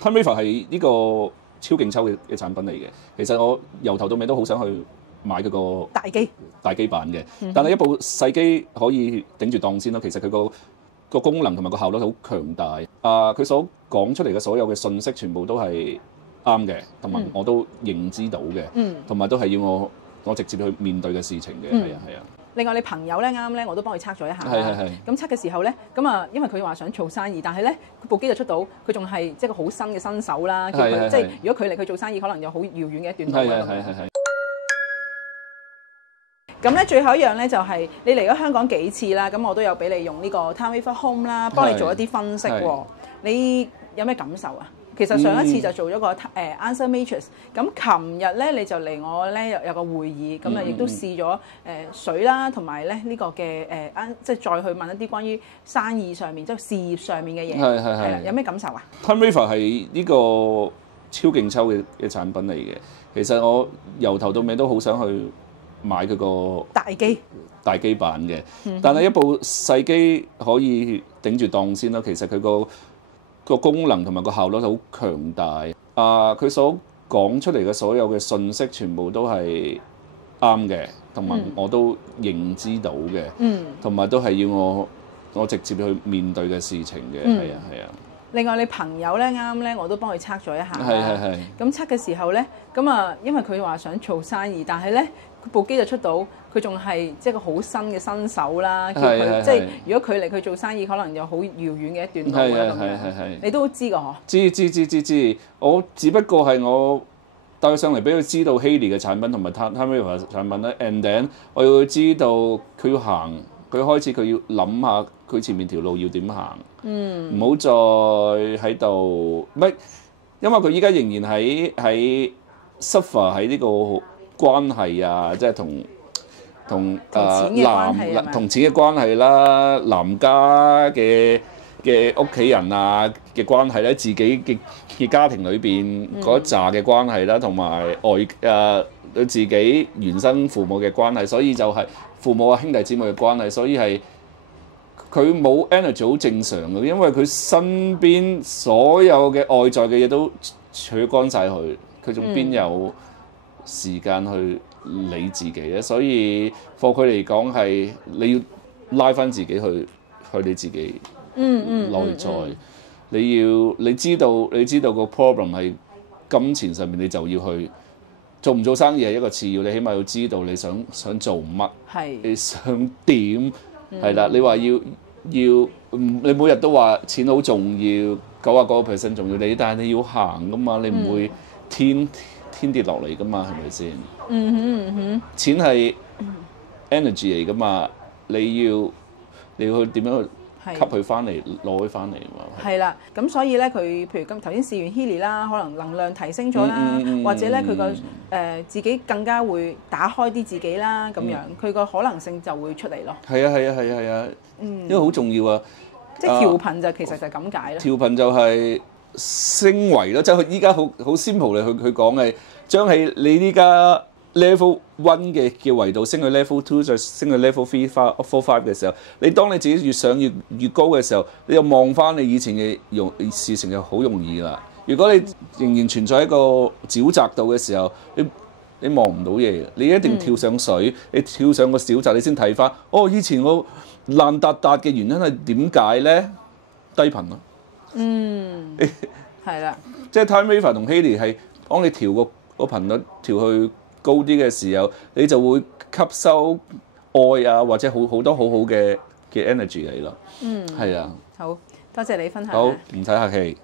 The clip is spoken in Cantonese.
Time Waver 係呢個超勁抽嘅產品嚟嘅。其實我由頭到尾都好想去買佢個大機版嘅，但係一部細機可以頂住檔先咯。其實佢個功能同埋個效率好強大。佢所講出嚟嘅所有嘅信息全部都係啱嘅，同埋我都認知到嘅，同埋都係要我直接去面對嘅事情嘅。係啊。另外你朋友咧啱咧，我都幫佢測咗一下。係。咁測嘅時候咧，因為佢話想做生意，但係咧部機就出到，佢仲係即係個好新嘅新手啦。即係如果佢離佢做生意，可能有好遙遠嘅一段路。係。咁咧最後一樣咧就係你嚟咗香港幾次啦，咁我都有俾你用呢個 Time Waver Home 啦，幫你做一啲分析喎。你有咩感受啊？其實上一次就做咗個Answer Matrix， 咁琴日咧你就嚟我咧有個會議，咁啊亦都試咗水啦，同埋咧呢個嘅即係再去問一啲關於生意上面即係事業上面嘅嘢。係啦，有咩感受啊？ Time Waver 係呢個超勁抽嘅產品嚟嘅。其實我由頭到尾都好想去買佢個大機版嘅，但係一部細機可以頂住檔先啦。其實佢個功能同埋個效率好強大。佢所講出嚟嘅所有嘅信息全部都係啱嘅，同埋我都認知到嘅，同埋都係要我直接去面對嘅事情嘅。係啊。另外你朋友咧啱咧，我都幫佢測咗一下。係。咁測嘅時候咧，因為佢話想做生意，但係咧部機就出到，佢仲係即係個好新嘅新手啦。叫佢即係如果佢離佢做生意，可能有好遙遠嘅一段路啦。係。你都知㗎嗬？知。我只不過係我帶佢上嚟俾佢知道 Haley 嘅產品同埋 Time Waver 產品咧 ，and then 我要知道佢要行，佢開始佢要諗下佢前面條路要點行。唔好再喺度乜，因為佢依家仍然喺 suffer 喺呢個關係啊，即係同錢嘅關係啦，男家嘅屋企人啊嘅關係咧，自己嘅家庭裏邊嗰一紮嘅關係啦，同埋自己原生父母嘅關係，所以就係父母啊兄弟姊妹嘅關係，所以係。佢冇 energy 好正常嘅，因為佢身邊所有嘅外在嘅嘢都取乾晒佢，佢仲邊有時間去理自己咧？所以for佢嚟講係你要拉翻自己去你自己內在，你知道個 problem 係金錢上面，你就要去做唔做生意係一個次要，你起碼要知道你想做乜，你想點。係啦，你話要你每日都話錢好重要，99% 重要你，但係你要行噶嘛，你唔會天跌落嚟噶嘛，係咪先？錢係 energy 嚟噶嘛，你要去點樣去吸佢翻嚟，攞佢翻嚟嘛。係啦，咁所以咧，佢譬如咁頭先試完 Healy 啦，可能能量提升咗啦，或者咧佢個自己更加會打開啲自己啦，咁樣佢個可能性就會出嚟咯。係啊，因為好重要啊。即係調頻就其實就係咁解啦。調頻就係升維咯，即係佢依家好 simple 嚟去講係將係你依家 level 1嘅維度升去 level 2，再升去 level 3、4、5嘅時候，你當你自己越上越高嘅時候，你又望翻你以前嘅事情就好容易啦。如果你仍然存在喺個沼澤度嘅時候，你望唔到嘢，你一定跳上水，你跳上個小澤，你先睇翻。以前我爛達達嘅原因係點解咧？低頻咯。係啦。即係 Time Waver 同 Haley 係幫你調個頻率調去高啲嘅時候，你就會吸收愛啊，或者好多好嘅 energy 嚟咯。係啊。好多謝你分享。好，唔使客氣。